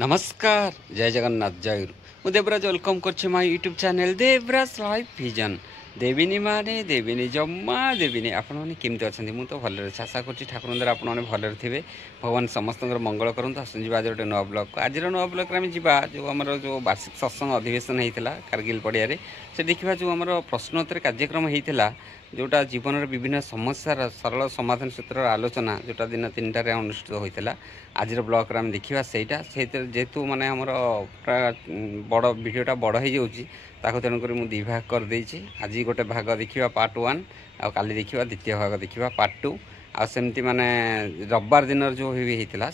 नमस्कार जय जगन्नाथ जय गुरु मु देवराज वेलकम कर my YouTube channel Devraj life vision देविनी माने देविनी जम्मा देविनी आपण मैंने केमती अच्छा मुझे तो भल आशा कर ठाकुर द्वारा आपने भलରେ थे भगवान समस्त मंगल करूँ आसन आज गोटे नुआ ब्लॉग आज नुआ ब्लॉग आम जा जो आम जो वार्षिक सत्संग अधिवेशन होता कारगिल पड़िया से देखा जो आम प्रश्नोत्तर कार्यक्रम होता जोटा जीवन विभिन्न समस्या सरल समाधान सूत्र आलोचना जोटा दिन 3टार अनुष्ठित होता आज ब्लॉग आम देखा सहीटा से जेहेतु माने आमर बड़ वीडियोटा बड़ हो जाऊँगी तेणुक मुझे 2 भाग करदे आज गोटे भाग देखा पार्ट 1 आ काली देखा द्वितीय भाग देखा पार्ट 2 आमती माने रविवार दिन जो भी होता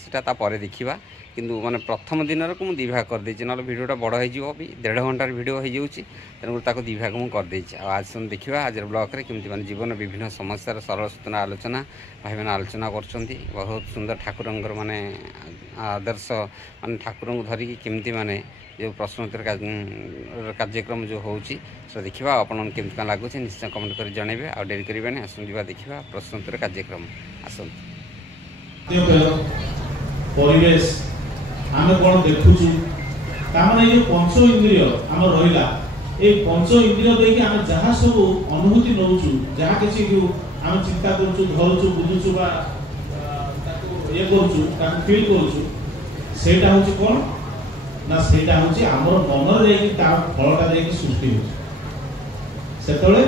है देखा किंतु माने प्रथम दिन को मुझे 2 भाग करदे ना वीडियोटा बड़ हो 1.5 घंटार वीडियो हो जाऊँगी तेणुक 2 भाग मुझे करदे आज देखा आज ब्लॉग रे केमती माने जीवन विभिन्न समस्या सरल सूचना आलोचना भाई मैंने आलोचना कर बहुत सुंदर ठाकुर माने आदर्श माने ठाकुर को धरिकी केमती माने जो प्रश्नोत्तर कार्यक्रम जो होची देखा आपन केमती लगुच निश्चय कमेंट कर जनइबे आ डेरी करें आसन देखा प्रश्नोत्तर कार्यक्रम आसन परिवेश आम कौन देखुचु तामाने जो पंच इंद्रिय आम रहिला ए पंच इंद्रिय देखि आम जहाँ सब अनुभूति नउचु जहाँ किछि आम चिंता करछु धरछु बुझुछु बा ताको ये करछु ताको फील करछु सेटा होछि कोन ना सेटा होछि हमर मन रे कि ता फलटा देखि सृष्टि होछि सेतले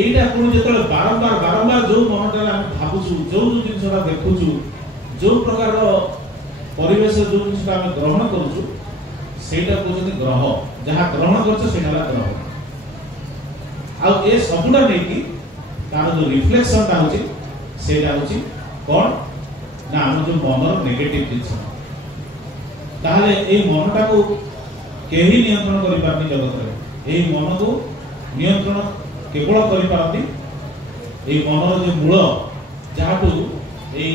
एइटा कोन जेतले बारंबार बारंबार जो मनटा आम भाबुछु जो जिंसटा देखुछु जो प्रकार परिवेश जो जिन आम ग्रहण करूँ सेटा कहते ग्रह जहाँ ग्रहण कर ग्रह आ सबुटा नहीं तार जो रिफ्लेक्शनटा होची कौन ना आम जो मन नेगेटिव जिन ताहले ए मनटा को केही नियंत्रण करि पारनी जगत रे ए मन को नियंत्रण केवल करि पारती ए मनर जो मूल जहाँटू ए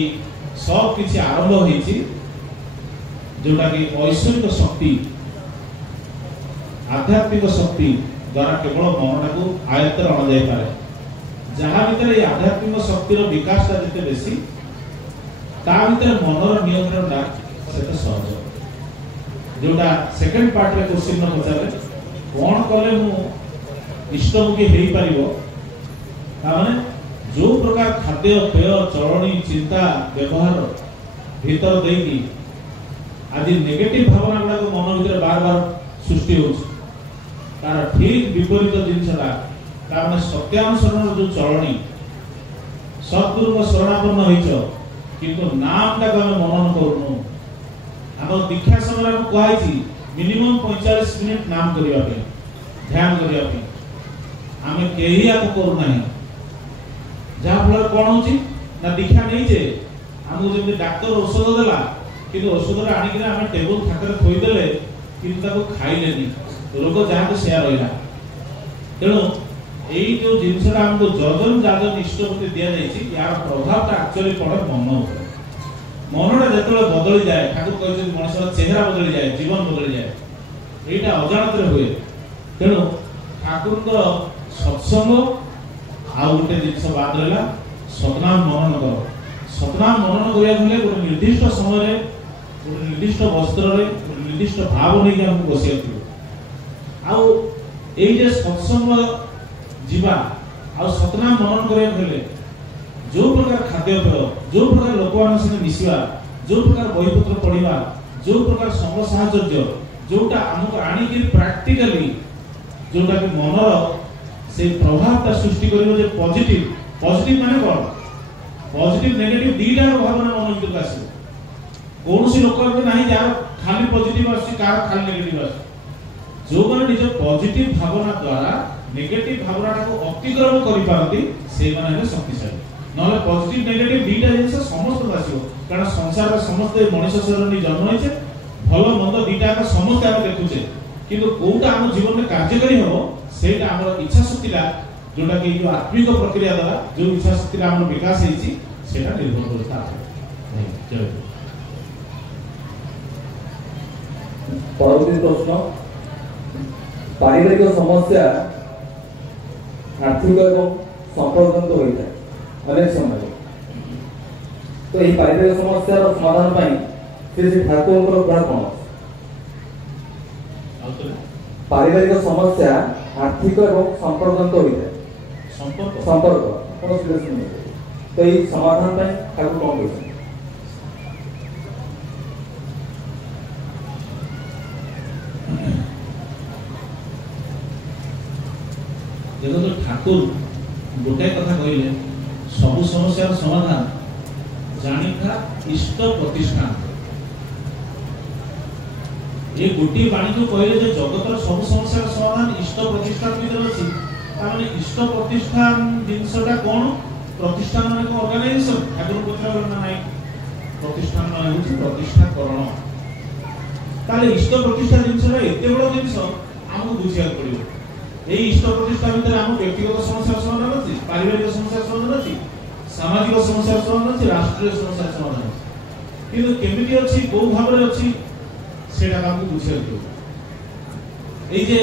सब किसी आरंभ होईची जोटा कि ऐश्वरिक शक्ति आध्यात्मिक शक्ति द्वारा केवल मनटा को आयत्त अण जाई पारे जहाँ भीतर ये आध्यात्मिक शक्तिर विकासटा जिते बेसी ता भीतर मनर नियंत्रणटा सेते सहज जोटा सेकंड पार्ट रे क्वेश्चन न पचारे कोन कले मु इष्टमुखी हेई पारिबो ताने जो प्रकार खाद्य पेय चलनी चिंता व्यवहार भीतर देकी आज नेगेटिव भावना गुड़ा को मन भीतर बार बार सृष्टि तार ठीक विपरीत जिनसटा कारण सत्यानुसरण जो चलनी सद्गुरु शरणापन्न होइछ किंतु नामटा को हम मनन करूनु हम दीक्षा समय हम कहैछि मिनिमम 45 मिनिट नाम करिया पे ध्यान करिया पे हमें केही आप करू नाही जहाँ फल कौन हो ना दीक्षा नहीं जे हमको जब डाक्तर औषध देला कि औषध आनिक आम टेबुल थाकर थोईदे कि खाइले रोग जहाँ को सेया रहा तेणु यही जो जिनसा आमको जजन जाजन इष्टपति दि जाए यार प्रभाव एक्चुअली पड़े मन मनटा जो बदली जाए ठाकुर कहते मनुष्य चेहरा बदली जाए जीवन बदली जाए यहाँ अजाणत हुए तेणु ठाकुर सत्संग आ गोटे जिन बाद रहा सतनाम मनन कर सतनाम मनन करा गोटे निर्दिष्ट समय गोटे निर्दिष्ट वस्त्र गोटे निर्दिष्ट भाव नहीं हमको बसिया जे सत्संग जीवा आ सतनाम मनन करा जो प्रकार खाद्यपेय जो प्रकार लोक मान मिसवा जो प्रकार बहीपत्र पढ़ा जो प्रकार संग साहचर्य जोटा आमको आणिक प्राक्टिकली जोटा कि मनर से प्रभावटा सृष्टि करिवो जे पॉजिटिव पॉजिटिव माने कोन पॉजिटिव नेगेटिव दीटा भावना मन भीतर आसी कोनसी लोक के नाही यार खाली पॉजिटिव आसी कार खाली नेगेटिव आसी जो माने निज पॉजिटिव भावना द्वारा नेगेटिव भावना को अतिक्रम करि पारती से माने शक्तिशाली नले पॉजिटिव नेगेटिव दीटा जिंस समस्त आसीबो कारण संसार रे समस्त मनुष्य शरीर जन्म होइछे भलो मंद दीटा का समस्त हम देखुछे किंतु कोउटा हम जीवन में कार्यकारी हो सेटा हमर इच्छा शक्तिला जोटा कि जो आत्मिक प्रक्रिया द्वारा जो इच्छा शक्तिला हमर विकास हेछि सेटा निर्भर करता है परवर्ती प्रश्न पारिवारिक समस्या आर्थिक एवं संपर्क होता है अनेक समय तो यही पारिवारिक समस्या समाधान ठाकुर कौन पारिवारिक समस्या आर्थिक एवं संपर्कजनित होता है संपर्क तो ये समाधान ପାଇଁ ଠାକୁର କଣ କହିଛନ୍ତି? देखो तो ठाकुर गोटे कथा कहले सब समस्या समाधान जानिका इष्ट प्रतिष्ठान ये गोटी बाणी को कहले जे जगतर सब समस्या समाधान इष्ट प्रतिष्ठान भीतर अछि ताने इष्ट प्रतिष्ठान जिनसटा कोन प्रतिष्ठान माने को ऑर्गेनाइजेशन ठाकुर पत्र करना नाही प्रतिष्ठान माने होछि प्रतिष्ठाकरण ताले इष्ट प्रतिष्ठा जिनसटा एते बड़ जिंस हमहु बुझिया पड़ियो এই ইষ্ট প্রতিষ্ঠা ভিতরে আমার ব্যক্তিগত সমস্যার সমাধান আছে পারিবারিক সমস্যার সমাধান আছে সামাজিক সমস্যার সমাধান আছে রাষ্ট্রীয় সমস্যার সমাধান আছে কিন্তু কেমিতি আছে কোন ভাবে আছে সেটা আমাকে বুঝিয়ে দিও এই যে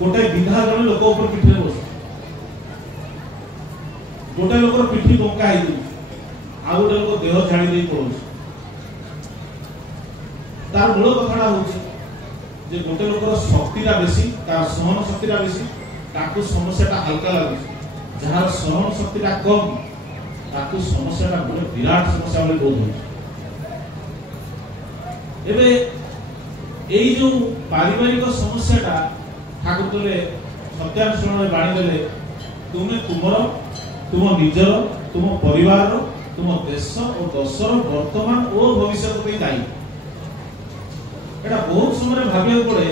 গোটাই বিধা জনে লোক উপর পিঠে বসে গোটাই লোকর পিঠি বଙ୍କା ହେଇଛି ଆଉ ଗୋଟେ ଲୋକ ଦେହ ଛାଡି ଦେଇ ପଳଉଛି तार मूल कथा होची जे गोटे लोकर शक्तिटा बेसी तार सहन शक्तिटा बेसी ताकू समस्याटा हल्का लागुची जहार सहन शक्तिटा कम ताकू समस्याटा गोटे विराट समस्या बोली बोध होची एबे एई जो पारिवारिक समस्याटा ठाकुर तले सत्यानुष्ठान बाणी देले तुमे तुमर तुम निजर तुम परिवार तुम देश और दशर वर्तमान और भविष्य पे दायी एटा बहुत समय भाबिया पड़े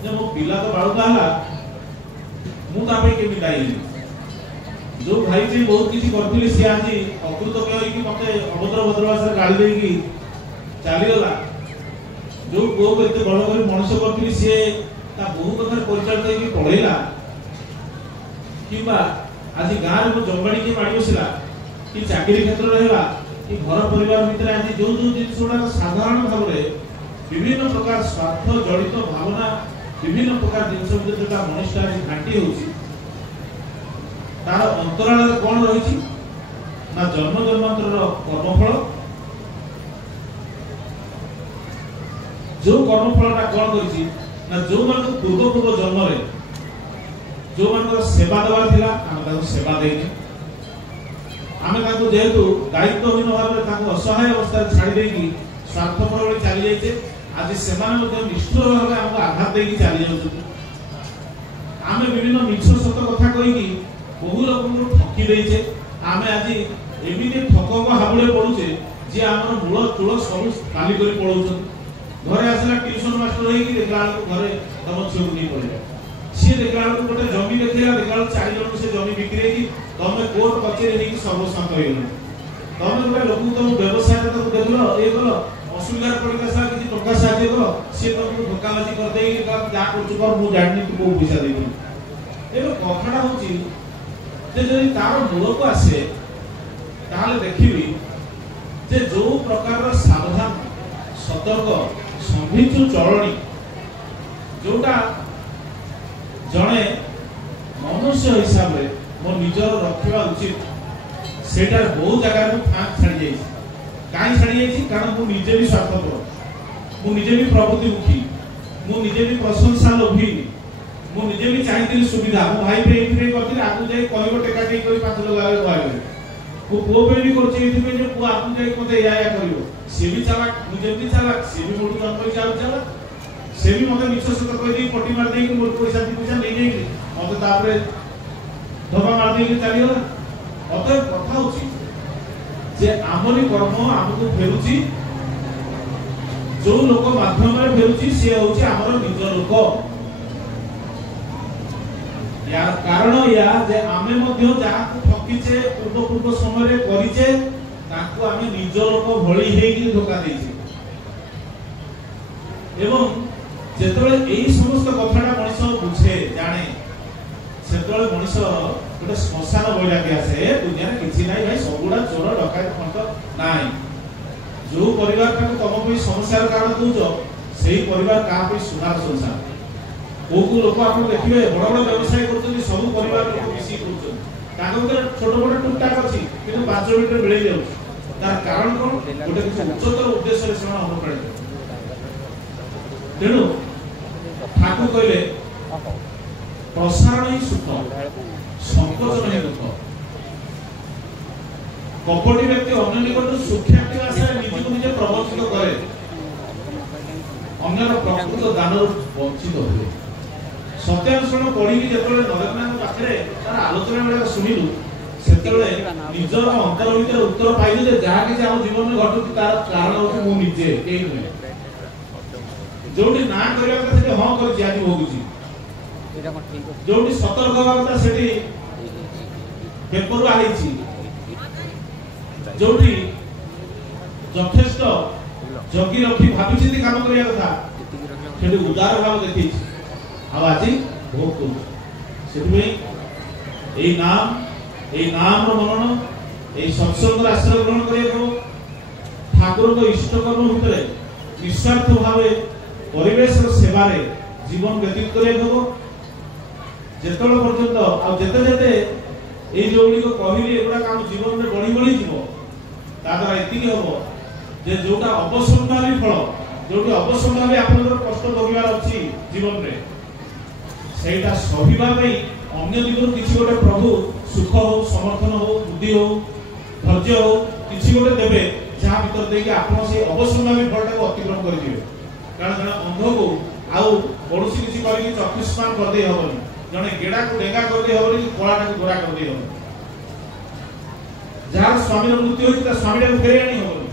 जे मो पिला तो बाळुका हला मु तापे केमि दायी जो भाई जी बहुत किछि करथिली से आजी अकृत कहि कि मते अभद्र भद्र भाषा गाली देई कि चाली गला जो को एते बड़ कर मनुष्य करथिली से ता बहुत कथा परिचय देई कि पढेला किबा आजी गार को जंगड़ी के माडी बसिला कि चाकरी क्षेत्र रहला कि घर परिवार भीतर आजी जो जो जिनसोडा साधारण भाबरे विभिन्न प्रकार स्वार्थ जड़ित भावना विभिन्न प्रकार जिनस जो मनुष्य घाटी होची तार अंतराल कौन रही ना जन्म जन्मांतर कर्मफल जो कर्मफलटा कौन करी ना जो मान पूर्व पूर्व जन्म जो मान सेवा देवार थिला आम सेवा देने आम जेहेतु दायित्वहीन भाव में असहाय अवस्था छाड़ी देकी स्वार्थपर चली जाइए आज से निष्ठुर भाव आमको आघात देकी चली जाऊँ आम विभिन्न मिछ सत कथा कहीकि बहु लोक ठकी देचे आम आज एमती ठकक हाबुड़े पड़ुचे जी आम मूल चूल सब खाली कर पड़ाऊँ घरे आसला ट्यूशन मास्टर होगी देखला घरे तुम झील को नहीं पड़े सी देखला गोटे जमी देखा देखला 4 जन से जमी बिक्री तुम कोर्ट कचेरी नहीं सर्वशांत हो तुम गोटे लोक तुम व्यवसाय देखल ये कल असुविधा पड़ेगा सा किसी टका साहाय्य करो सी तुमको धोखाबाजी कर दे क्या कर मु जानी तू को पैसा देबी एबे कथाटा होची जे जदि तार मूल को आसे ताले देखिबी जे जो प्रकार सावधान सतर्क संभिचु चलणी जोटा जणे मनुष्य हिसाब रे मो निजर रखिबा उचित सेटा बहुत जगह नु फांक छाड़ी जाई काई छाड़ी जाई कारण मु निजे भी स्वार्थपर मु निजे भी प्रवृत्तिमुखी मु निजे भी प्रशंसा लोभी मु निजे भी चाहिथिली सुविधा मो भाई पे एथि करथिली आकु जाई कहबो टेका टेक करी 5 लोग आगे कहबे को को पे भी करछि एथि पे जे को आकु जाई मते या करिवो से भी चालाक मु जेमि चालाक से भी मोटू जन पैसा चालाक से भी मते मिछ सत कहि दी पटी मार देई कि मोर पैसा दी पैसा नै जाई मते तापरे धोबा मार देई चली गला अतः कथा होछि जे आमरी कर्म हमको फेरुछि जो लोक माध्यम रे फेरुछि से होछि हमर निज लोक यार कारण या जे आमे मध्ये जहा को ठकीचे पूर्व पूर्व समय रे करिचे ताको आमे निज लोक भଳି हेकी धोका देइछे एवं जेतबे एई समस्त कथाटा मनुष्य बुझे जाने सेतबे मनुष्य गोटे श्मशान बइला के आसे दुनिया रे किछि नाही भाई सबुडा चोर डकायत खंत नाही जो परिवार का तम पे समस्या कारण दोजो सेही परिवार का पे सुधार संसार को लोक आप देखिए बड़ बड़ व्यवसाय करछन सब परिवार लोक मिसी करछन ताको छोट छोट टुकटाक अछि किंतु 5 मिनिट मिलै जाउ तार कारण कोन गोटे किछ उच्चतर उद्देश्य रे सेना अनुप्राणित तेणु ठाकुर कहले प्रसारण ही सुख संकोचन ही दुख कपटी व्यक्ति अन्य निकट सुख्याति आशा निजको निजे प्रवर्तित करे अन्यर प्रकृत दान वंचित हुए सत्यानुष्ठान पढ़ी जेतले नरेंद्रनाथ पाखरे तार आलोचना बेला सुनिलु सेतले निजर अंतर भीतर उत्तर पाइलु जे जहा कि हम जीवन में घटुची तार कारण होती मु निजे केही नुहे जोटी ना करिया କଥା सेठी हां कर जियानी होगुची जोटी सतर्क होगा କଥା सेठी पेपर आइची जोटी यथेष्ट जगी रखी भाबिचिति काम करिया କଥା सेठी उदार भाव देखि आ आज भोग करू सेठी एई नाम रो मनन एई सत्संग आश्रय ग्रहण करिया को ठाकुर को इष्ट कर्म भितरे निस्वार्थ भावे परिवेश सेवा रे जीवन व्यतीत करिया को जेतल पर्यंत आ जेते जेते एई जोडी को कहिली एबरा काम जीवन में बढ़ी बढ़ी जीवो ता द्वारा एतिकी हबो जे जोटा अवसंभावी फल जोटी अवसंभावी आपनकर कष्ट भोगिबार अछि जीवन रे सेटा सहिबा पई अन्य दिगरु किछि गोटे प्रभु सुख हो समर्थन हो बुद्धि हो धैर्य हो किछि गोटे देबे जहा भीतर देकी आपन से अवसंभावी फलटा को अतिक्रम करि दिबे कारण जने अंध को आउ पड़ोसी किछि करि कि चक्षुष्मान कर दे हबनी जने गेडा को डेंगा कर दे हबनी कोलाटा को गोरा कर दे हबनी जहार स्वामी मृत्यु होई ता स्वामी को फेरे आनी हबनी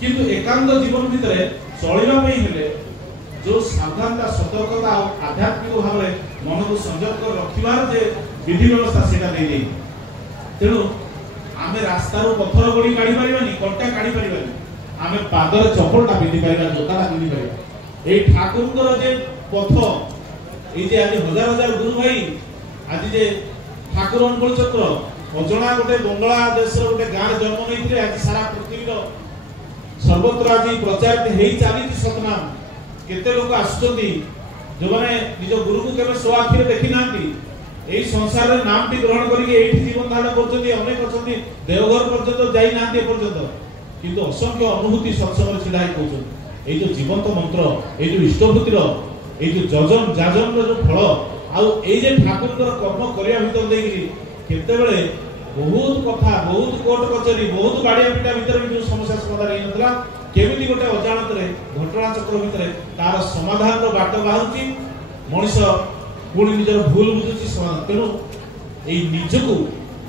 किंतु एकांत जीवन भितरे चलिबा पई हेले जो सावधानता सतर्कता और आध्यात्मिक भाव में मन को संयत कर रखिबार जे विधि व्यवस्था सेटा दे देई तेनु आमे रास्ता रो पत्थर गडी काढी परिबानी कट्टा काढी परिबानी आमे पादर चप्पलटा पिंधि परिबा जोताटा पिंधि परिबा ए ठाकुरकर जे पथ ए जे आज हजार हजार गुरु भाई आज जे ठाकुर अनुकूल चक्र अजणा गोटे बंगला देश रो गोटे गां जन्म नैथिले आज सारा पृथ्वी रो सर्वत्र आज प्रचारित हेई चालीची सतनाम केते लोक आसुचंदी जो माने निज गुरु को केबे सो आखिरे देखि नांती एई संसार रे नाम टी ग्रहण करिके एठी जीवन धारण करचंदी अनेक अछंदी देवघर पर्यंत जाई नांती पर्यंत किंतु असंख्य अनुभूति सत्संग रे छिडाई कहउछन एई जो जीवंत मंत्र एई जो इष्टभूतिर एई जो जजन जाजन रो जो फल आ एई जे ठाकुर कर कर्म करिया भीतर देइली केते बेले बहुत कथा बहुत कोर्ट कचेरी बहुत बाड़िया पिटा भीतर भी जो समस्या समाधान हेई नथला केमिति गोटे अजाणत रे घटना चक्र भितरे तार समाधान रो बाट बाहुची मनुष पुणी निजर भूल बुझुची समाधान तेनु एई निजको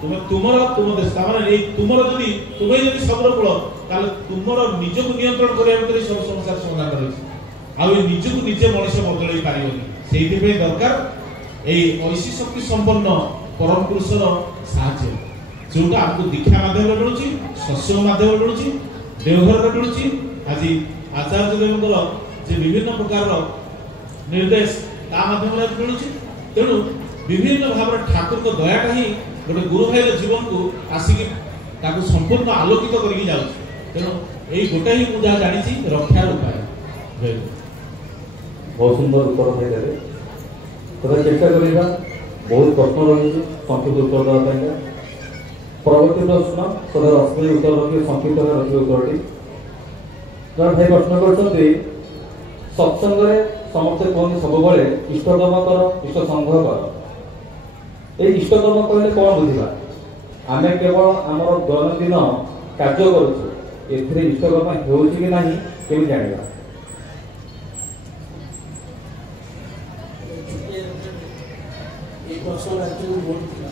तुम देश माने एई तुमर जदी तुमे जदी सबरो कुल ताले तुमर निजको नियंत्रण करिया भितरे सब समस्या समाधान रहछि आ एई निजको निजे मनुष बदलै पारिबोनी सेहि पे दरकार एई ऐसी शक्ति संपन्न परम पुरुषर साहाय्य जोटा आपको दीक्षा माध्यम मिलुची सत्संग माध्यम मिलुची देवघर मिलुची आज आचार्य देवଙ୍କର जे विभिन्न प्रकार निर्देश ता माध्यम रे मिलुची तेनु विभिन्न भाव ठाकुर को दयाटा ही गोटे गुरु भाई जीवन को आसिक ताको संपूर्ण आलोकित करके जाउची तेनु एई गोटे ही मुझा जानि छी रक्षार उपाय जय बहुत सुंदर उत्तर देले तबे चेष्टा करिबा बहुत प्रश्न रही संक्षिप्त उत्तर देवा पाइबा परवर्ती प्रश्न सदर अस्मी उत्तर रखी संक्षिप्त रखी उत्तरटी जन भाई प्रश्न करछन्ती सत्संग रे समस्त कोन सब बेले इष्टकर्म कर इष्ट संग्रह कर ए इष्टकर्म कहले कोन बुझिबा आमे केवल हमर दैनंदिन कार्य करूछु एथिरे इष्टकर्म हेउछि कि नाही केमि जानिबा ए प्रश्न एक्चुअली बोलथिला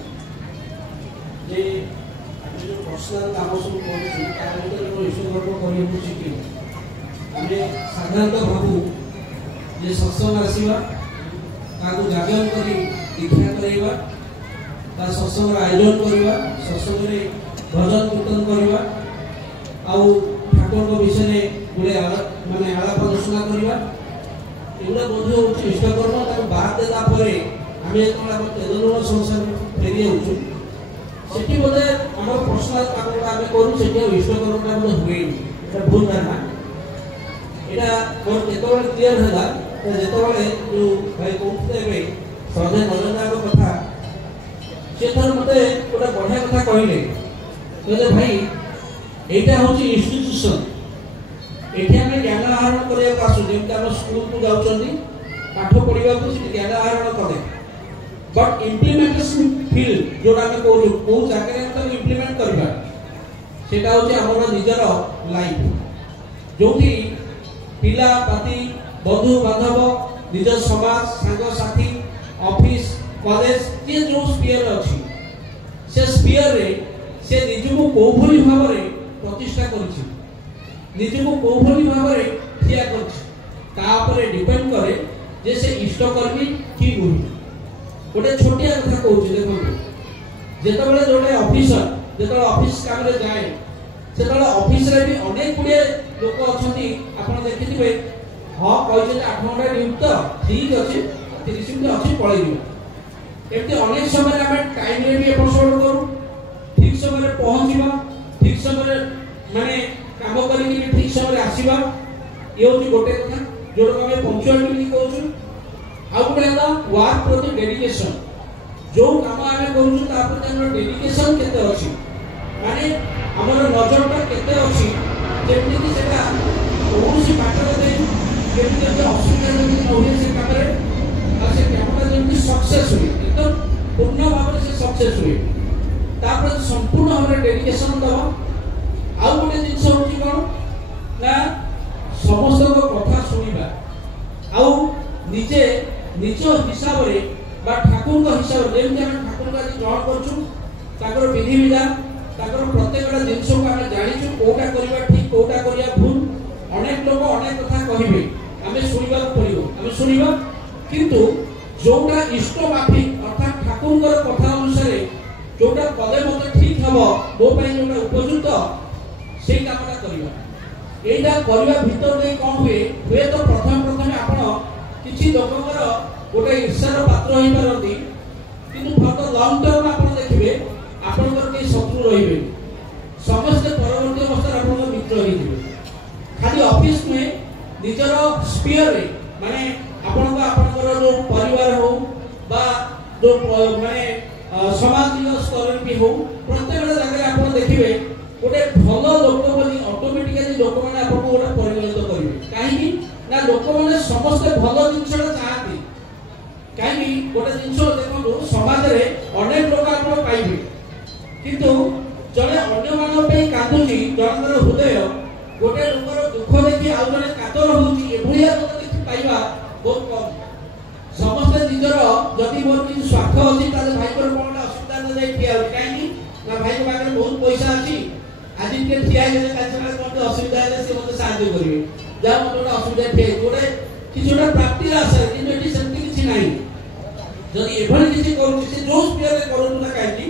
जे आमे जो पर्सनल काम सब करूछु तार भितर इष्टकर्म करियु शिखि आमे साधारणतः भाबु जे सत्संग आसीबा ताको जागरण करी दीक्षा करैबा ता सत्संग आयोजन करबा सत्संग रे भजन कीर्तन करबा आउ ठाकुर को विषय गुले माने आलाप आलोचना करबा एगुला बोध होउछि इष्टकर्म ताको बाद देला परे आमे कोन हम तेदनुर संसार फेरि होउछु सेठी बोले हमर पर्सनल काम आमे करू सेठी इष्टकर्म ता बोले हुएनी एटा भूल ना एटा कोन केतोल क्लियर होला तो जेतोले जो भाई कोथले बे सजे नजरदार कथा से थर मते गोटा बढ़िया कथा कहले कहले भाई এইটা হচ্ছে ইনস্টিट्यूशन এଠି ଆମେ ଜ୍ଞାନ ଆହରଣ କରିବାକୁ ଆସୁ ଯେମିତି ଆମ ସ୍କୁଲକୁ ଯାଉଛନ୍ତି ପାଠ ପଢିବାକୁ ସେଠି ଜ୍ଞାନ ଆହରଣ କରେ ବଟ୍ ଇମ୍ପ୍ଲିମେଣ୍ଟେସନ ଫିଲ୍ଡ ଯୋଉଟା ଆମେ କହୁଛୁ କୋଉ ଜାଗାରେ ଆମେ ତାକୁ ଇମ୍ପ୍ଲିମେଣ୍ଟ କରିବା ସେଟା ହଉଛି ଆମର ନିଜର ଲାଇଫ ଯୋଉଠି ପିଲା ପାତି ବନ୍ଧୁ ବାନ୍ଧବ ନିଜ ସମାଜ ସାଙ୍ଗସାଥୀ ଅଫିସ କଲେଜ ଯେ ଯୋଉ ସ୍ପିୟର ଅଛି ସେ ସ୍ପିୟରରେ ସେ ନିଜକୁ କୋଉଭଳି ଭାବରେ ପ୍ରତିଷ୍ଠା କରିଛି ନିଜକୁ କୋଉଭଳି ଭାବରେ ଠିଆ କରିଛି ତା ଉପରେ ଡିପେଣ୍ଡ କରେ ଯେ ସେ ଇଷ୍ଟକର୍ମୀ କି ନୁହେଁ ଗୋଟେ ଛୋଟିଆ କଥା କହୁଛି ଦେଖନ୍ତୁ ଯେତେବେଳେ ଜଣେ ଅଫିସର ଯେତେବେଳେ ଅଫିସ କାମରେ ଯାଏ ସେତେବେଳେ ଅଫିସରେ ବି ଅନେକ ଗୁଡ଼ିଏ ଲୋକ ଅଛନ୍ତି ଆପଣ ଦେଖିଥିବେ ହଁ କହିଛନ୍ତି 8 ଘଣ୍ଟା ଡ୍ୟୁଟି ତ ଠିକ ଅଛି 30 ମିନିଟ୍ ଅଛି ପଳେଇଯିବ ଏମିତି ଅନେକ ସମୟରେ ଆମେ ଟାଇମରେ ବି ଏପଟ ସେପଟ କରୁ ଠିକ ସମୟରେ ପହଞ୍ଚିବା ଠିକ ସମୟରେ ମାନେ କାମ କରିକି ଠିକ ସମୟରେ ଆସିବା ଇଏ ହେଉଛି ଗୋଟେ କଥା ଯୋଉଟାକୁ ଆମେ ପଙ୍କ୍ଚୁଆଲିଟି କହୁଛୁ ଆଉ ଗୋଟେ ହେଲା ୱାର୍କ ପ୍ରତି ଡେଡିକେସନ ଯୋଉ କାମ ଆମେ କରୁଛୁ ତା ପ୍ରତି ଆମର ଡେଡିକେସନ କେତେ ଅଛି ମାନେ ଆମର ନଜରଟା କେତେ ଅଛି ଯେମିତିକି ସେଟା କୌଣସି ବାଟରେ ଦେଇ କେମିତି ଅସୁବିଧା ଯେମିତି ନ ହୁଏ ସେ କାମରେ ଆଉ ସେ କାମଟା ଯେମିତି ସକ୍ସେସ୍ ହୁଏ ଏକଦମ ପୂର୍ଣ୍ଣ ଭାବରେ ସେ ସକ୍ସେସ୍ ହୁଏ ତାପରେ ସମ୍ପୂର୍ଣ୍ଣ ଭାବରେ ଡେଡିକେସନ ଦେବା ଆଉ ଗୋଟେ ଜିନିଷ ହେଉଛି କ'ଣ ନା ସମସ୍ତଙ୍କ କଥା ଶୁଣିବା ଆଉ ନିଜେ ନିଜ ହିସାବରେ ବା ଠାକୁରଙ୍କ ହିସାବରେ ଯେମିତି ଆମେ ଠାକୁରଙ୍କୁ ଆଜି ଗ୍ରହଣ କରୁଛୁ ତାଙ୍କର ବିଧିବିଧାନ ତାଙ୍କର ପ୍ରତ୍ୟେକଟା ଜିନିଷକୁ ଆମେ ଜାଣିଛୁ କୋଉଟା କରିବା ଠିକ କୋଉଟା କରିବା ଭୁଲ ଅନେକ ଲୋକ ଅନେକ କଥା କହିବେ ଆମେ ଶୁଣିବାକୁ ପଡ଼ିବ ଆମେ ଶୁଣିବା କିନ୍ତୁ ଯୋଉଟା ଇଷ୍ଟ ମାଫିକ ଅର୍ଥାତ୍ ଠାକୁରଙ୍କର କଥା ଅନୁସାରେ ଯୋଉଟା କଲେ ମତେ ଠିକ ହବ ମୋ ପାଇଁ ଯୋଉଟା ଉପଯୁକ୍ତ ସେଇ କାମଟା କରିବା এইটা କରିବା ଭିତରେ ଦେଇ କ'ଣ ହୁଏ ହୁଏତ ପ୍ରଥମେ ଆପଣ କିଛି ଲୋକଙ୍କର ଗୋଟେ ଈର୍ଷାର ପାତ୍ର ହେଇପାରନ୍ତି କିନ୍ତୁ ଫର ଦ ଲଙ୍ଗ ଟର୍ମ ଆପଣ ଦେଖିବେ ଆପଣଙ୍କର କେହି ଶତ୍ରୁ ରହିବେନି ସମସ୍ତେ ପରବର୍ତ୍ତୀ ଅବସ୍ଥାରେ ଆପଣଙ୍କ ମିତ୍ର ହେଇଯିବେ ଖାଲି ଅଫିସ ନୁହେଁ ନିଜର ସ୍ପିୟରରେ ମାନେ ଆପଣଙ୍କର ଯୋଉ ପରିବାର ହଉ ବା ଯୋଉ ମାନେ ସାମାଜିକ ସ୍ତରରେ ବି ହଉ ପ୍ରତ୍ୟେକ ଜାଗାରେ ଆପଣ ଦେଖିବେ ଗୋଟେ ଭଲ ଲୋକ ବୋଲି ଅଟୋମେଟିକାଲି ଲୋକମାନେ ଆପଣଙ୍କୁ ଗୋଟେ ପରିଗଣିତ କରିବେ କାହିଁକି ନା ଲୋକମାନେ ସମସ୍ତେ ଭଲ ଜିନିଷଟା ଚାହାନ୍ତି କାହିଁକି ଗୋଟେ ଜିନିଷ ଦେଖନ୍ତୁ ସମାଜରେ ଅନେକ ଲୋକ ଆପଣ ପାଇବେ କିନ୍ତୁ ଜଣେ ଅନ୍ୟମାନଙ୍କ ପାଇଁ କାନ୍ଦୁଛି ଜଣଙ୍କର ହୃଦୟ ଗୋଟେ ଲୋକର ଦୁଃଖ ଦେଖି ଆଉ ଜଣେ କାତର ହଉଛି ଏଭଳିଆ ଲୋକ ଦେଖି ପାଇବା ବହୁତ କମ ସମସ୍ତେ ନିଜର ଯଦି ମୋର କିଛି ସ୍ୱାର୍ଥ ଅଛି ତାହେଲେ ଭାଇଙ୍କର କ'ଣ ଅସୁବିଧା ନ ଯାଇ ଠିଆ ହେଉଛି କାହିଁକି ନା ଭାଇଙ୍କ ପାଖରେ ବହୁତ ପଇସା ଅଛି ଆଜି ଟିକେ ଠିଆ ହେଇଗଲେ କାଲି ସକାଳେ କ'ଣ ଅସୁବିଧା ହେଲେ ସେ ମୋତେ ସାହାଯ୍ୟ କରିବେ ଯାହା ମୋତେ ଗୋଟେ ଅସୁବିଧା ଠିଆ ହେଇଛି ଗୋଟେ କିଛି ଗୋଟେ ପ୍ରାପ୍ତିର ଆଶା କିନ୍ତୁ ଏଠି ସେମିତି କିଛି ନାହିଁ ଯଦି ଏଭଳି କିଛି କରୁଛି ସେ ଯୋଉ ସ୍ପିୟରରେ କରନ୍ତୁ ନା କାହିଁକି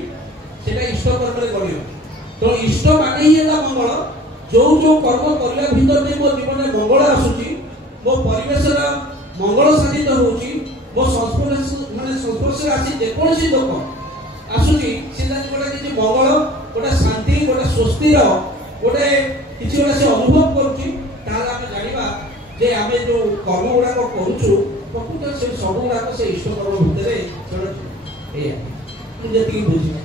ସେଟା ଇଷ୍ଟ କର୍ମରେ କରିବ ତେଣୁ ଇଷ୍ଟ ମାନେ ହିଁ ହେଲା ମଙ୍ଗଳ ଯୋଉ ଯୋଉ କର୍ମ କରିବା ଭିତରେ ମୋ ଜୀବନରେ ମଙ୍ଗଳ ଆସୁଛି ମୋ ପରିବେଶର ମଙ୍ଗଳ ସାଧିତ ହଉଛି ମୋ ସଂସ୍ପର୍ଶରେ ଆସି ଯେକୌଣସି ଲୋକ ଆସୁଛି ସେ ଗୋଟେ କିଛି ମଙ୍ଗଳ ଗୋଟେ ଶାନ୍ତି ଗୋଟେ ସ୍ୱସ୍ତିର ଗୋଟେ କିଛି ଗୋଟେ ସେ ଅନୁଭବ କରୁଛି ତାହେଲେ ଆମେ ଜାଣିବା ଯେ ଆମେ ଯୋଉ କର୍ମ ଗୁଡାକ କରୁଛୁ ପ୍ରକୃତ ସେ ସବୁ ଗୁଡାକ ସେ ଇଷ୍ଟ କର୍ମ ଭିତରେ ଏଇଆ ମୁଁ ଯେତିକି ବୁଝିବି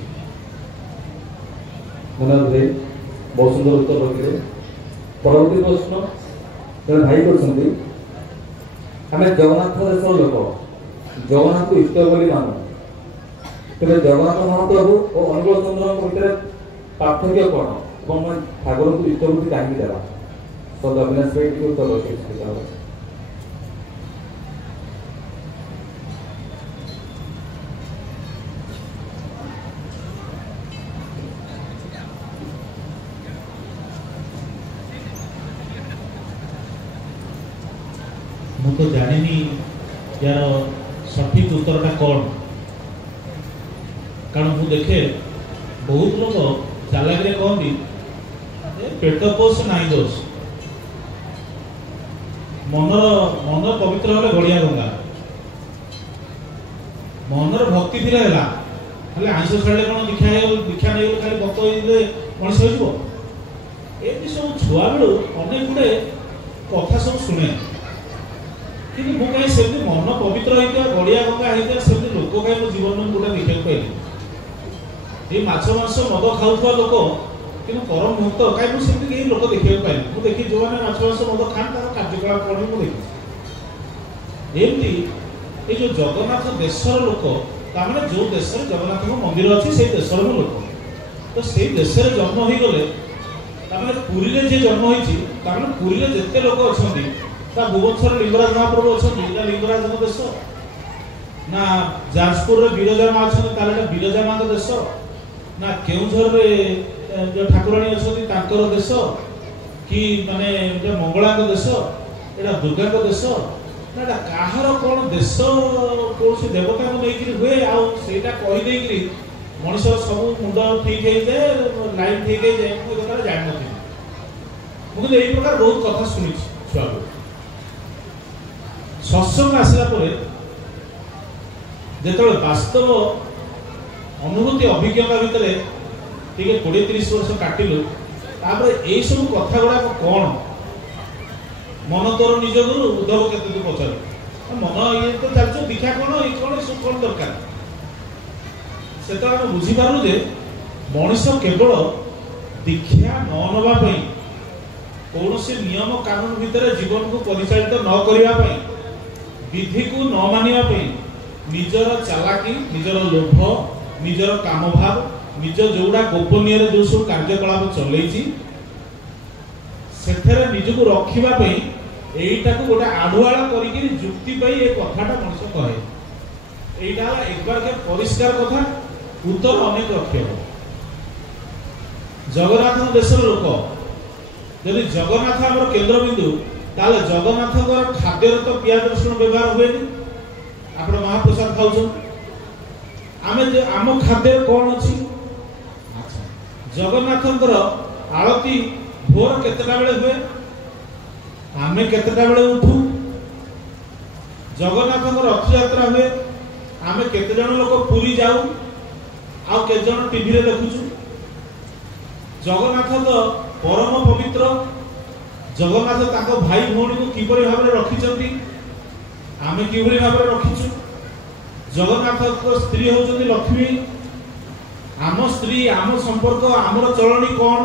ବହୁତ ସୁନ୍ଦର ଉତ୍ତର ରଖିଲେ ପରବର୍ତ୍ତୀ ପ୍ରଶ୍ନ ଜଣେ ଭାଇ କରିଛନ୍ତି ଆମେ ଜଗନ୍ନାଥ ଦେଶର ଲୋକ ଜଗନ୍ନାଥକୁ ଇଷ୍ଟ ବୋଲି ମାନୁ ତେବେ ଜଗନ୍ନାଥ ମହାପ୍ରଭୁ ଓ ଅନୁକୂଳ ଚନ୍ଦ୍ରଙ୍କ ଭିତରେ ପାର୍ଥକ୍ୟ କ'ଣ ଏବଂ ଠାକୁରଙ୍କୁ ଇଷ୍ଟ ବୋଲି କାହିଁକି ଦେବା ସଦ ଅବିନାଶ ଭାଇ ଟିକେ ଉତ୍ତର ରଖିଲେ ମୁଁ ତ ଜାଣିନି यार सठिक उत्तरटा कौन कारण मु देखे बहुत लोग चालाक कहती पेट पोष नाई दोष मन पवित्र हेले गड़िया गंगा मनर भक्ति थी खाली आईष छाड़े कौन दीक्षा नहीं खाली भक्त मनीष हो सब छुआ बेलू अनेक गुड़े कथा सब शुणे कि कहीं से मन पवित्र होता गड़िया गंगा होता से लोक कहीं मो जीवन में गोटे देखा पाइली ये माछ मांस मद खाऊा लोक କିନ୍ତୁ ପରମ ଭକ୍ତ କାହିଁ ମୁଁ ସେମିତି କେହି ଲୋକ ଦେଖିବାକୁ ପାଇଲି। ମୁଁ ଦେଖି ଯୋଉମାନେ ମାଛ ମାଂସ ମଦ ଖାଆନ୍ତି ତାର କାର୍ଯ୍ୟକଳାପ କ'ଣ ମୁଁ ଦେଖିଛି। ଏମିତି ଏଇ ଯୋଉ ଜଗନ୍ନାଥ ଦେଶର ଲୋକ, ତାମାନେ ଯୋଉ ଦେଶରେ ଜଗନ୍ନାଥଙ୍କ ମନ୍ଦିର ଅଛି ସେଇ ଦେଶର ଲୋକ, ତ ସେଇ ଦେଶରେ ଜନ୍ମ ହେଇଗଲେ ତାମାନେ ପୁରୀରେ ଯିଏ ଜନ୍ମ ହେଇଛି, ତାମାନେ ପୁରୀରେ ଯେତେ ଲୋକ ଅଛନ୍ତି, ତା ଭୁବନେଶ୍ୱର ଲିଙ୍ଗରାଜ ମହାପ୍ରଭୁ ଅଛନ୍ତି, ଏଇଟା ଲିଙ୍ଗରାଜଙ୍କ ଦେଶ ନା ଯାଜପୁରରେ ବିରଜା ମା ଅଛନ୍ତି ତାହେଲେ ଏଇଟା ବିରଜା ମାଙ୍କ ଦେଶ, ନା କେଉଁଝରରେ ଯୋଉ ଠାକୁରାଣୀ ଅଛନ୍ତି ତାଙ୍କର ଦେଶ, କି ମାନେ ମଙ୍ଗଳାଙ୍କ ଦେଶ, ଏଇଟା ଦୁର୍ଗାଙ୍କ ଦେଶ, ନା ଏଇଟା କାହାର କ'ଣ ଦେଶ କୌଣସି ଦେବତାଙ୍କୁ ନେଇକିରି ହୁଏ। ଆଉ ସେଇଟା କହିଦେଇକିରି ମଣିଷ ସବୁ ମୁଣ୍ଡ ଠିକ ହେଇଯାଏ, ଲାଇନ୍ ଠିକ ହେଇଯାଏ, ମୁଁ ଏ କଥାଟା ଜାଣିନଥିଲି। ମୁଁ କିନ୍ତୁ ଏଇ ପ୍ରକାର ବହୁତ କଥା ଶୁଣିଛି ଛୁଆକୁ। ସତ୍ସଙ୍ଗ ଆସିଲା ପରେ ଯେତେବେଳେ ବାସ୍ତବ ଅନୁଭୂତି ଅଭିଜ୍ଞତା ଭିତରେ ଟିକେ 20-30 ବର୍ଷ କାଟିଲୁ, ତାପରେ ଏଇ ସବୁ କଥା ଗୁଡାକ କ'ଣ ମନ ତୋର ନିଜ ଗୁରୁ ଉଦ୍ଧବ କେତେ ତୁ ପଚାରୁ, ମନ ଇଏ ତ ଚାଲିଛୁ ଦୀକ୍ଷା କ'ଣ ଏଇ କ'ଣ ଏସବୁ କ'ଣ ଦରକାର। ସେତେବେଳେ ଆମେ ବୁଝିପାରିଲୁ ଯେ ମଣିଷ କେବଳ ଦୀକ୍ଷା ନ ନେବା ପାଇଁ, କୌଣସି ନିୟମ କାନୁନ ଭିତରେ ଜୀବନକୁ ପରିଚାଳିତ ନ କରିବା ପାଇଁ, ବିଧିକୁ ନ ମାନିବା ପାଇଁ, ନିଜର ଚାଲାକି, ନିଜର ଲୋଭ, ନିଜର କାମଭାବ, ନିଜ ଯୋଉଟା ଗୋପନୀୟରେ ଯୋଉ ସବୁ କାର୍ଯ୍ୟକଳାପ ଚଲେଇଛି ସେଥିରେ ନିଜକୁ ରଖିବା ପାଇଁ ଏଇଟାକୁ ଗୋଟେ ଆଢୁଆଳ କରିକି ଯୁକ୍ତି ପାଇଁ ଏ କଥାଟା ମଣିଷ କହେ। ଏଇଟା ହେଲା ଏକବାର ପରିଷ୍କାର କଥା, ଉତ୍ତର ଅନେକ ରଖିବ। ଜଗନ୍ନାଥ ଦେଶର ଲୋକ, ଯଦି ଜଗନ୍ନାଥ ଆମର କେନ୍ଦ୍ରବିନ୍ଦୁ, ତାହେଲେ ଜଗନ୍ନାଥଙ୍କର ଖାଦ୍ୟରେ ତ ପିଆଜ ରସୁଣ ବ୍ୟବହାର ହୁଏନି। ଆପଣ ମହାପ୍ରସାଦ ଖାଉଛନ୍ତି, ଆମେ ଆମ ଖାଦ୍ୟରେ କ'ଣ ଅଛି? ଜଗନ୍ନାଥଙ୍କର ଆଳତି ଭୋର କେତେଟା ବେଳେ ହୁଏ? ଆମେ କେତେଟା ବେଳେ ଉଠୁ? ଜଗନ୍ନାଥଙ୍କର ରଥଯାତ୍ରା ହୁଏ, ଆମେ କେତେ ଜଣ ଲୋକ ପୁରୀ ଯାଉ, ଆଉ କେତେ ଜଣ ଟିଭିରେ ଦେଖୁଛୁ? ଜଗନ୍ନାଥ ତ ପରମ ପବିତ୍ର, ଜଗନ୍ନାଥ ତାଙ୍କ ଭାଇ ଭଉଣୀକୁ କିପରି ଭାବରେ ରଖିଛନ୍ତି, ଆମେ କିଭଳି ଭାବରେ ରଖିଛୁ? ଜଗନ୍ନାଥଙ୍କ ସ୍ତ୍ରୀ ହଉଛନ୍ତି ଲକ୍ଷ୍ମୀ, ଆମ ସ୍ତ୍ରୀ, ଆମ ସମ୍ପର୍କ, ଆମର ଚଳଣି କ'ଣ?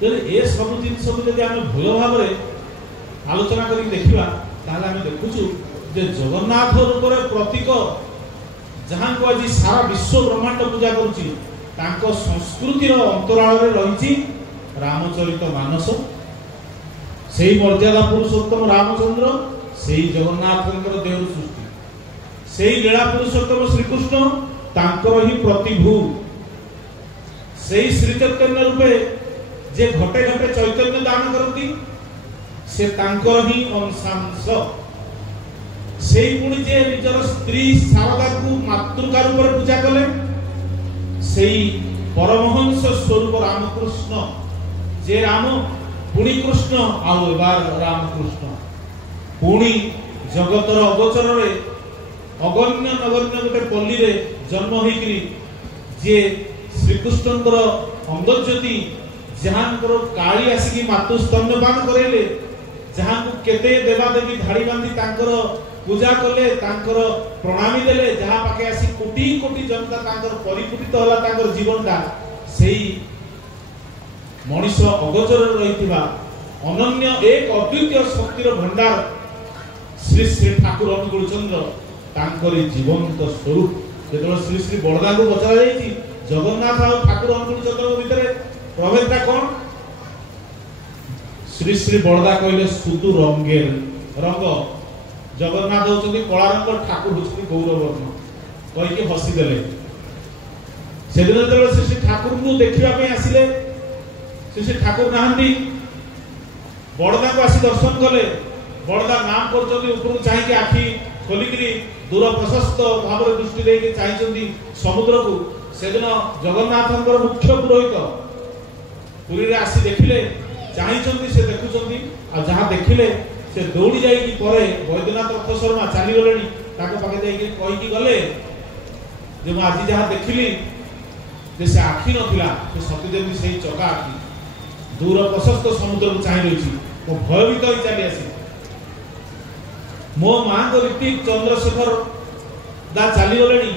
ଯଦି ଏ ସବୁ ଜିନିଷକୁ ଯଦି ଆମେ ଭଲ ଭାବରେ ଆଲୋଚନା କରିକି ଦେଖିବା, ତାହେଲେ ଆମେ ଦେଖୁଛୁ ଯେ ଜଗନ୍ନାଥ ରୂପରେ ପ୍ରତୀକ ଯାହାଙ୍କୁ ଆଜି ସାରା ବିଶ୍ୱ ବ୍ରହ୍ମାଣ୍ଡ ପୂଜା କରୁଛି, ତାଙ୍କ ସଂସ୍କୃତିର ଅନ୍ତରାଳରେ ରହିଛି ରାମଚରିତ ମାନସ। ସେଇ ମର୍ଯ୍ୟାଦା ପୁରୁଷୋତ୍ତମ ରାମଚନ୍ଦ୍ର, ସେଇ ଜଗନ୍ନାଥଙ୍କର ଦେହରୁ ସୃଷ୍ଟି, ସେଇ ଲୀଳା ପୁରୁଷୋତ୍ତମ ଶ୍ରୀକୃଷ୍ଣ ତାଙ୍କର ହିଁ ପ୍ରତିଭୂ। ସେଇ ଶ୍ରୀ ଚୈତନ୍ୟ ରୂପେ ଯେ ଘଟେ ଘଟେ ଚୈତନ୍ୟ ଦାନ କରନ୍ତି, ସେ ତାଙ୍କର ହିଁ ଅଂଶାଂଶ। ସେଇ ପୁଣି ଯେ ନିଜର ସ୍ତ୍ରୀ ଶାରଦାକୁ ମାତୃକା ରୂପରେ ପୂଜା କଲେ, ସେଇ ପରମହଂସ ସ୍ୱରୂପ ରାମକୃଷ୍ଣ, ଯେ ରାମ ପୁଣି କୃଷ୍ଣ, ଆଉ ଏବାର ରାମକୃଷ୍ଣ ପୁଣି ଜଗତର ଅଗୋଚରରେ ଅଗଣ୍ୟ ନଗଣ୍ୟ ଗୋଟେ ପଲ୍ଲୀରେ ଜନ୍ମ ହେଇକିରି ଯିଏ ଶ୍ରୀକୃଷ୍ଣଙ୍କର ଅଙ୍ଗଜ୍ୟୋତି, ଯାହାଙ୍କର କାଳି ଆସିକି ମାତୃ ସ୍ତନ୍ୟପାନ କରେଇଲେ, ଯାହାଙ୍କୁ କେତେ ଦେବାଦେବୀ ଧାଡ଼ି ବାନ୍ଧି ତାଙ୍କର ପୂଜା କଲେ, ତାଙ୍କର ପ୍ରଣାମୀ ଦେଲେ, ଯାହା ପାଖେ ଆସି କୋଟି କୋଟି ଜନତା ତାଙ୍କର ପରିପୂରିତ ହେଲା ତାଙ୍କର ଜୀବନଟା, ସେଇ ମଣିଷ ଅଗୋଚରରେ ରହିଥିବା ଅନନ୍ୟ ଏକ ଅଦ୍ୱିତୀୟ ଶକ୍ତିର ଭଣ୍ଡାର ଶ୍ରୀ ଶ୍ରୀ ଠାକୁର ଅନୁକୂଳ ଚନ୍ଦ୍ର, ତାଙ୍କରି ଜୀବନ୍ତ ସ୍ୱରୂପ। ଯେତେବେଳେ ଶ୍ରୀ ଶ୍ରୀ ବଳଦାଙ୍କୁ ପଚରାଯାଇଛି ଜଗନ୍ନାଥ ଆଉ ଠାକୁର ଅନୁକୂଳ ଚନ୍ଦ୍ରଙ୍କ ଭିତରେ ପ୍ରଭେଦଟା କ'ଣ? ଶ୍ରୀ ଶ୍ରୀ ବଳଦା କହିଲେ ସୁଦୁ ରଙ୍ଗେର ରଙ୍ଗ, ଜଗନ୍ନାଥ ହଉଛନ୍ତି କଳା ରଙ୍ଗ, ଠାକୁର ହଉଛନ୍ତି ଗୌରବର୍ଣ୍ଣ, କହିକି ହସିଦେଲେ। ସେଦିନ ଯେତେବେଳେ ଶ୍ରୀ ଶ୍ରୀ ଠାକୁରଙ୍କୁ ଦେଖିବା ପାଇଁ ଆସିଲେ, ଶ୍ରୀ ଶ୍ରୀ ଠାକୁର ନାହାନ୍ତି, ବଳଦାଙ୍କୁ ଆସି ଦର୍ଶନ କଲେ। ବଳଦା ନାମ କରୁଛନ୍ତି, ଉପରକୁ ଚାହିଁକି ଆଖି ଖୋଲିକିରି ଦୂର ପ୍ରଶସ୍ତ ଭାବରେ ଦୃଷ୍ଟି ଦେଇକି ଚାହିଁଛନ୍ତି ସମୁଦ୍ରକୁ। ସେଦିନ ଜଗନ୍ନାଥଙ୍କର ମୁଖ୍ୟ ପୁରୋହିତ ପୁରୀରେ ଆସି ଦେଖିଲେ, ଚାହିଁଛନ୍ତି, ସେ ଦେଖୁଛନ୍ତି, ଆଉ ଯାହା ଦେଖିଲେ ସେ ଦୌଡ଼ି ଯାଇକି ପରେ ବୈଦ୍ୟନାଥ ରଥ ଶର୍ମା ଚାଲିଗଲେଣି, ତାଙ୍କ ପାଖେ ଯାଇକି କହିକି ଗଲେ ଯେ ମୁଁ ଆଜି ଯାହା ଦେଖିଲି ଯେ ସେ ଆଖି ନଥିଲା, ସେ ସତେ ଯେମିତି ସେଇ ଚକା ଆଖି ଦୂର ପ୍ରଶସ୍ତ ସମୁଦ୍ରକୁ ଚାହିଁ ରହିଛି। ମୁଁ ଭୟଭୀତ ହୋଇ ଚାଲି ଆସିଲି। ମୋ ମାଙ୍କ ଋତିକ ଚନ୍ଦ୍ରଶେଖର ଦା ଚାଲିଗଲେଣି।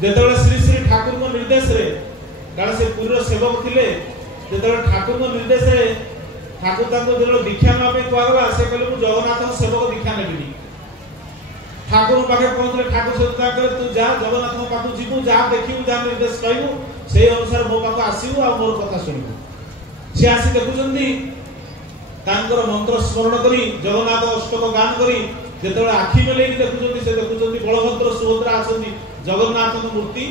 ଯେତେବେଳେ ଶ୍ରୀ ଶ୍ରୀ ଠାକୁରଙ୍କ ନିର୍ଦ୍ଦେଶରେ, କାରଣ ସେ ପୁରୀର ସେବକ ଥିଲେ, ଯେତେବେଳେ ଠାକୁରଙ୍କ ନିର୍ଦ୍ଦେଶରେ ଠାକୁର ତାଙ୍କୁ ଯେତେବେଳେ ଦୀକ୍ଷା ନେବା ପାଇଁ କୁହାଗଲା ସେ କହିଲେ ମୁଁ ଜଗନ୍ନାଥଙ୍କ ସେବକ ଦୀକ୍ଷା ନେବିନି। ଠାକୁରଙ୍କ ପାଖରେ ପହଞ୍ଚିଲେ ଠାକୁର ସହିତ କହିଲେ ତୁ ଯା ଜଗନ୍ନାଥଙ୍କ ପାଖକୁ ଯିବୁ, ଯାହା ଦେଖିବୁ, ଯାହା ନିର୍ଦ୍ଦେଶ କହିବୁ ସେଇ ଅନୁସାରେ ମୋ ପାଖକୁ ଆସିବୁ ଆଉ ମୋର କଥା ଶୁଣିବୁ। ସେ ଆସି ଦେଖୁଛନ୍ତି ତାଙ୍କର ମନ୍ତ୍ର ସ୍ମରଣ କରି ଜଗନ୍ନାଥ ଅଷ୍ଟକ ଗାନ କରି ଯେତେବେଳେ ଆଖି ମେଲେଇକି ଦେଖୁଛନ୍ତି ସେ ଦେଖୁଛନ୍ତି ବଳଭଦ୍ର ସୁଭଦ୍ରା ଅଛନ୍ତି, ଜଗନ୍ନାଥଙ୍କ ମୂର୍ତ୍ତି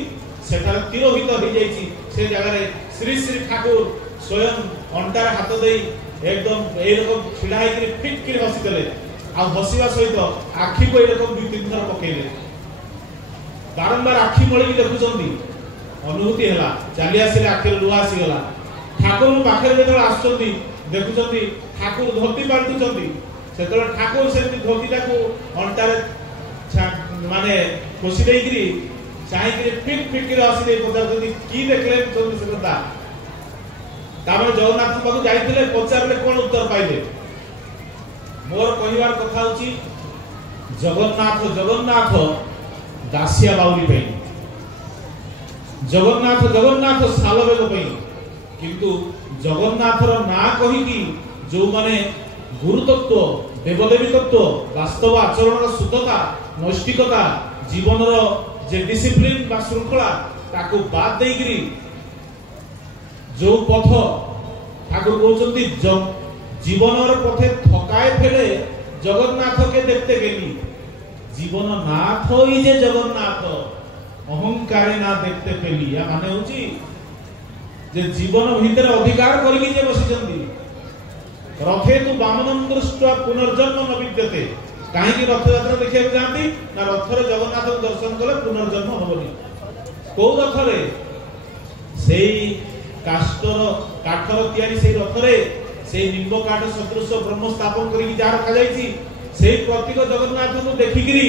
ସେଠାରେ ତିରୋହିତ ହେଇଯାଇଛି। ସେ ଜାଗାରେ ଶ୍ରୀ ଶ୍ରୀ ଠାକୁର ସ୍ୱୟଂ ଅଣ୍ଟାରେ ହାତ ଦେଇ एकदम एरकम छिड़ा होकर फिट कर हसीदे आ हसवा सहित आखि को एरकम 2-3 थर पकेले बारंबार आखि मळी देखुचंदी अनुभूति हैला चली आसिले आखि लुहा आसीगला ठाकुर पाखे जो आसुचंदी देखुचंदी ठाकुर धोती बांधुचंदी सेतले ठाकुर से धोतीटा को अंटारे माने खोसी देइकरी चाहिकरी फिट फिट कर हसीले पचारचंदी की देखले चंदी से कथा तामे जगन्नाथ बाबू जाइथिले पचारले कोन उत्तर पाइले मोर कहिवार कथा होची जगन्नाथ जगन्नाथ दासिया बाउली पई जगन्नाथ जगन्नाथ सालवेग पई किंतु जगन्नाथर ना कहि की जो माने गुरुतत्व देवदेवी तत्व वास्तव आचरण शुद्धता नैष्टिकता जीवनर जे डिसिप्लिन बा श्रृंखला ताको बाद देइकरी जो पथ ठाकुर कहते जीवनर पथे थकाए फेले जगन्नाथ के देखते गेली जीवन नाथ ही जे जगन्नाथ अहंकार ना देखते पेली या माने होची जे जीवन भीतर अधिकार करिकी जे बसिचंदी रथे तु वामनं दृष्ट्वा पुनर्जन्म न विद्यते काहे कि रथ यात्रा देखिया जांती ना रथरे जगन्नाथ दर्शन कले पुनर्जन्म होबनी को रथरे सेई काष्टर काठर तयारी से रथरे से निम्ब काठ सदृश ब्रह्म स्थापन करी जा रखा जाईची से प्रतीक जगन्नाथ को देखिकरी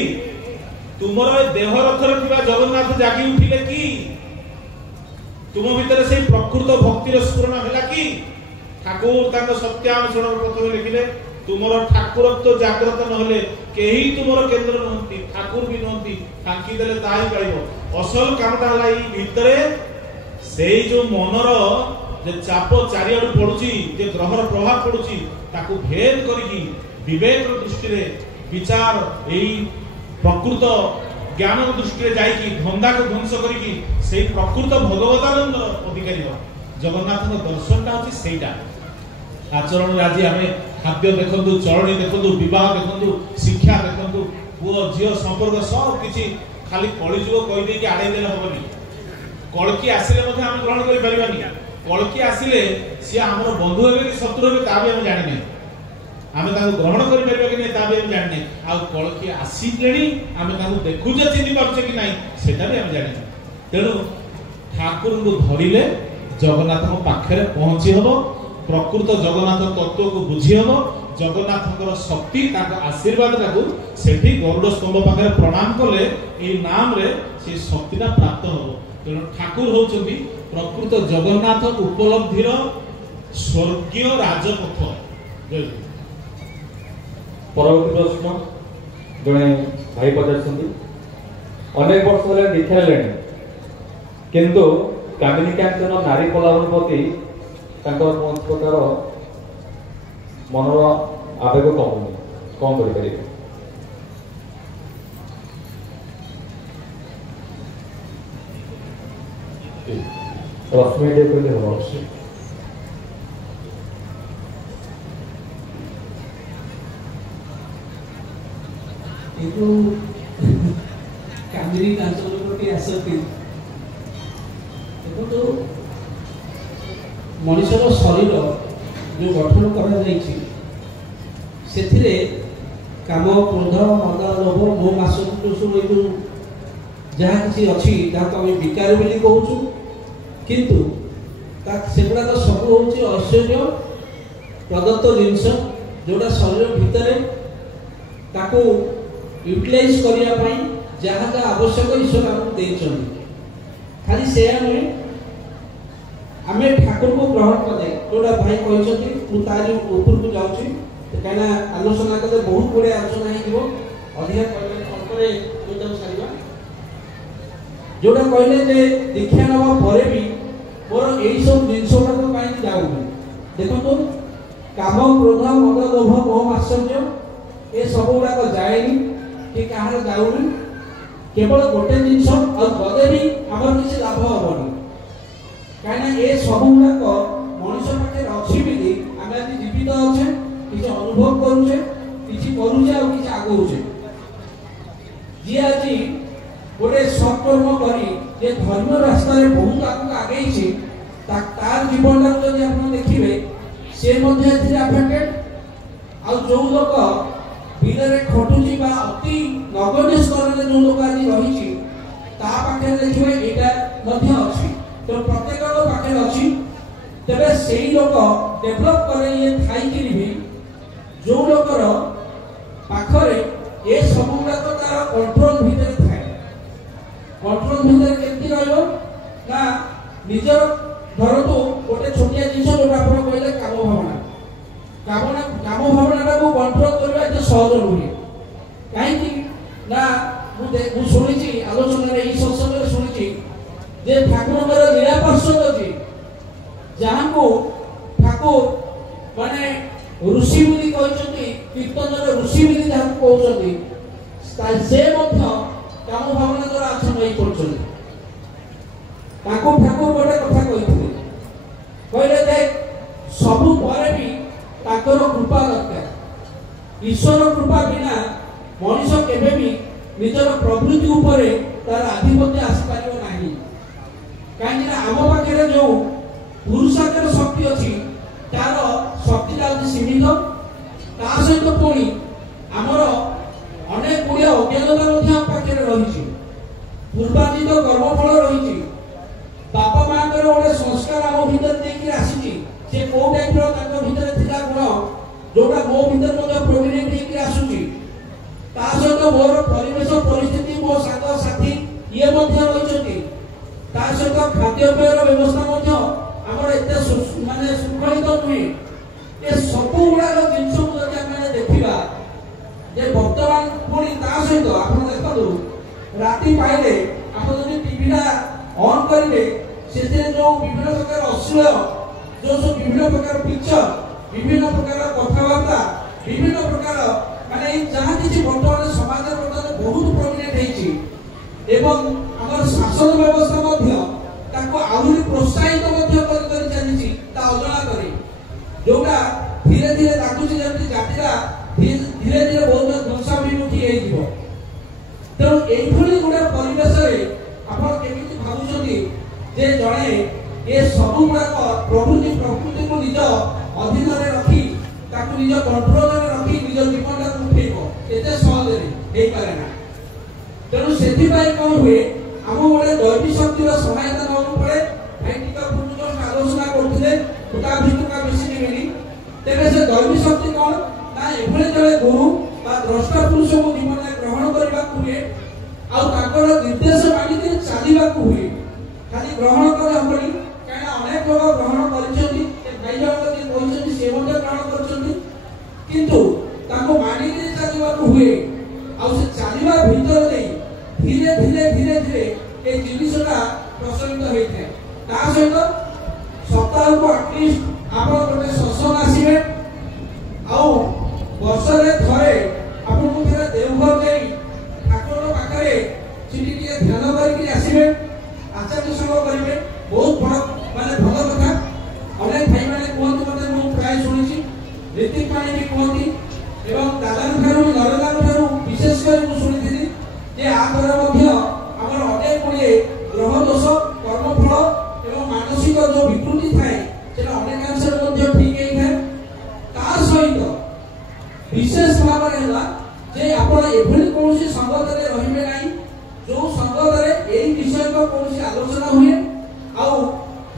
तुमर देह रथर थिबा जगन्नाथ जागी उठिले की तुम भीतर से प्रकृत भक्तिर स्फुरण हैला की ठाकुर तांग सत्यानुसरण प्रथम लिखिले तुमर ठाकुरत्व जागृत न होले केही तुमर केंद्र नहंती ठाकुर भी नहंती तांकी देले ताही पाइबो असल कामटा हला ई भीतरे सेई जो मनर जे चाप चारियाडू पडुची जे ग्रहर प्रभाव पडुची ताकू भेद करिकी विवेक दृष्टि रे विचार एई प्रकृत ज्ञान दृष्टि रे जाईकी धंदा को ध्वंस करिकी सेई प्रकृत भगवतानंद अधिकारी हो जगन्नाथ को दर्शनटा होची सेईटा आचरण राजी हमें खाद्य देखंतु चरणी देखंतु विवाह देखंतु शिक्षा देखंतु पुओ झियो संपर्क सब किछि खाली कलिजुग कहि दे कि आडे देले होबनी कलकी आसिले मध्ये हम ग्रहण करि परिबानी कलकी आसिले से हमर बंधु हेबे कि शत्रु हेबे ता भी हम जानि नै हम ताको ग्रहण करि परिबा कि नै ता भी हम जानि नै आ कलकी आसी लेनी हम ताको देखु जे चिनि पाछे कि नै सेटा भी हम जानि नै तेनु ठाकुर को धरिले जगन्नाथ को पाखरे पहुंची हबो प्रकृत जगन्नाथ तत्व को बुझी हबो जगन्नाथकर शक्ति ताका आशीर्वाद ताको सेठी गरुड़ स्तंभ पाखरे प्रणाम कले ए नाम रे से शक्तिटा प्राप्त हबो तेणु ठाकुर होचंदी प्रकृत जगन्नाथ उपलब्धिर स्वर्गीय राजपथ परवर्ती प्रश्न जड़े भाई पचार अनेक वर्ष है दीक्षा ले किंतु कामिनी कांचन नारी पलायन प्रति प्रकार मनर आवेग कमुनी कौन कर रश्मि कहते हम कामिनी कांचन प्रति आसक्ति देखो मनुष्यर शरीर जो गठन करा जाइछि सेथिरे काम क्रोध मद लोभ मोह मात्सर्य सब जो जहाँ किसी अच्छी जहाँ तो आम विकार बोली कहूँ किंतु सेगुड़ा तो सब हूँ ऐश्वर्य प्रदत्त जिनस जोड़ा शरीर भितर ताको यूटिलाइज करने जहाँ जहाँ आवश्यक ईश्वर आमको देते खाली से नुहे आम ठाकुर को ग्रहण करे जोड़ा भाई कहते तारी ऊपर को जाऊँगी कहीं आलोचना कले बहुत गुड़े आलोचना हो अधिक कहले सारा जोड़ा कहले दीक्षा नवा भी मोर यही सब जिनस गुड़ाक जाऊनी देखो काम क्रोध मद लोभ मोह आश्चर्य ये सब गुड़ाक जाएनि कि कहार जाऊनी केवल गोटे जिनस गले भी आम किसी लाभ हेनी कहीं ये सब गुड़ाक मनुष्य पाखे अच्छी भी आम आज जीवित अच्छे किसी अनुभव करुचे किसी करुचे और किसी आगुचे जी आज गोटे सत्कर्म करी जे धर्म रास्ता बहुत आगे आगे तार जीवन जब आप देखिए से अफेक्टेड आ जो लोक बिल खटुची अति नगण्य स्तर में जो लोक आज रही पाखे देखिए यहाँ अच्छी तो प्रत्येक पाखे अच्छी तेरे से लोक डेभलप करे ये थी भी जो लोकर पाखरे ये सब गुड़ाक तार कंट्रोल भितर थाए कंट्रोल भितर केमती रहिबो ना निजर धरतु गोटे छोटिया जिनिस जोटा आपण कहले काम भावना को कंट्रोल करबा एते सहज नुहे काहेकि ना मु सुनिछि आलोचना रे ई सत्संग रे सुनिछि जे ठाकुरଙ୍କର लीला पार्षद अछि जहां को ठाकुर माने ऋषि मुनि कहउछन्ति कीर्तनर ऋषि मुनि जहां कहउछन्ति से मध्य काम भावना द्वारा आसन नहीं पड़छन ठाकुर गोटे कथा कहते कहले देख सबु पर भी ताकर कृपा दरकार ईश्वर कृपा बिना मनुष्य केबे भी निजर प्रवृत्ति उपरे तार आधिपत्य आसी पारिबो नाही काहे ना आम पाखे जो पुरुषाकार शक्ति अछि तार शक्ति लाउछि सीमित ता सहित पुणी आमर अनेक गुड़िया अज्ञानता पाखे रही पूर्वाजित कर्मफल रही बापा माँ गोटे संस्कार आम भर देखिए आसी से कौ टाइप भर था गुण जोटा मो भर प्रोमिनेट आसूसी सहित मोर परिवेश परिस्थिति मो सांग साथी ये रही सहित खाद्यपेयर व्यवस्था आमर एत मानने श्रृंखलित नुहे ये सब गुड़ाक जिनस देखा जे वर्तमान पुणी सहित आप देखो राति पाइले आप जो टीवी ऑन करेंगे से जो विभिन्न प्रकार अश्लील जो सब विभिन्न प्रकार पिक्चर विभिन्न प्रकार कथबार्ता विभिन्न प्रकार माने जहाँ किसी वर्तमान समाज बर्तमान बहुत प्रोमिनेट एवं आम शासन व्यवस्था आहरी प्रोत्साहित चली अजना करे जोटा धीरे धीरे लागुची जमी जातिरा धीरे धीरे बहुत ध्वंसाभिमुखी तेणु यही गोटे परिवेश केमी भावुं जे जड़े ये सब गुड़ाक प्रकृति को निज अधीन रखी निज कंट्रोल रखी निज जीवन को उठेब एत सहज पारे ना तेणु से कौन हुए आम गोटे दैवी शक्तिर सहायता नवा पड़े भाई टीका पूर्व आलोचना करते बेसी नेबी तेरे से दैवी शक्ति कौन ना एभले जड़े गुरु द्रष्टा पुरुष को जीवन में ग्रहण करने हुए आर निर्देश मानिक चलने हुए खाली ग्रहण कले हमनी कहीं अनेक लोग ग्रहण कर ग्रहण कर मानिक चलने हुए से चलवा भीतर धीरे धीरे धीरे धीरे ये जिनसा प्रचलित होता है सहित सप्ताह को आटलिस्ट आप गोटे सत्संग आसवे वर्षे थे आपको थे देवघर जा ठाकुर पाखे ध्यान करसवे आचार्य संग करेंगे बहुत बड़ माने भल कथा अनेक भाई मैंने कहते मतलब मुझे प्राय शुणी ऋतिक पाणी भी कहती दादा नरदा विशेषकर शुणी जे आगे अनेक गुड़े ग्रह दोष कर्मफल एवं मानसिक जो विकृति थाए अनेकांश ठीक होता है सहित विशेष भाव जे आप कौन संगत रे ना जो संगत यही विषय को कौन आलोचना हुए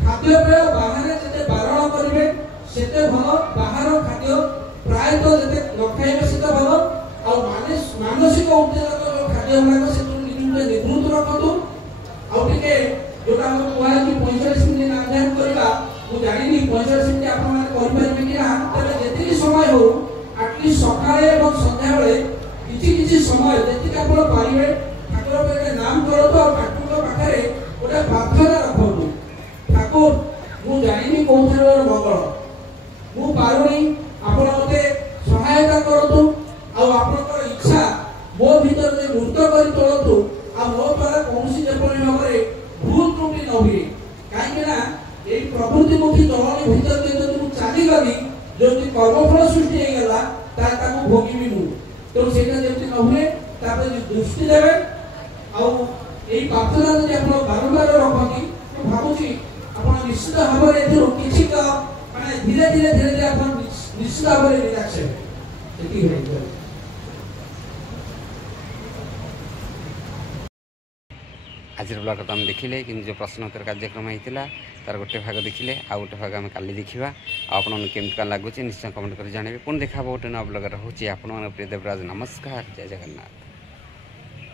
खाद्यपेय बाहर जिते बारण करेंगे से भल बाहर खाद्य प्रायतः जिते न खाइबे से भल मानसिक उत्तेजक खाद्य गुड़ाक से निवृत्त रखु आगे जोटा कह 45 मिनट अध्ययन करवा मुझे जानी 45 मिनट आपरे कि ना तेज जी समय हो आटलिस्ट सकाळे और सन्ध्या बेले किसी समय जी आप पारे ठाकुर नाम करो ठाकुर पाखे गोटे प्रार्थना रखु ठाकुर कि कौन मंगल मु पारुनी आपण मते सहायता करतु आ आपनकर इच्छा मो भीतर जे मूर्त करी तोलतु आ मो द्वारा कौनसी जेपरि भाबरे भूल त्रुटि न हुए काहे ना ए प्रकृति मुखी चलनी भीतर जे तू चाली गली जो कर्मफल सृष्टि हे गला ताकू भोगी मु तो सेटा जेति न हुए तापर दृष्टि देवे आ एई प्रार्थना जे आपण बारंबार रखती तो भाबुची आपण निश्चित भाबरे एथरो किछि माने धीरे धीरे आपण निश्चित भाबरे रिलैक्स हेबे एति होय आज ब्लॉग तो आम देखिले कि जो प्रश्न उत्तर कार्यक्रम होता तार गोटे भाग देखिले आ गोटे भाग आम काली देखा आपन केमती लगुच निश्चय कमेंट कर जानवे पुणी देखा गोटे नया ब्लॉग रोचे आप प्रिय देवराज नमस्कार जय जगन्नाथ।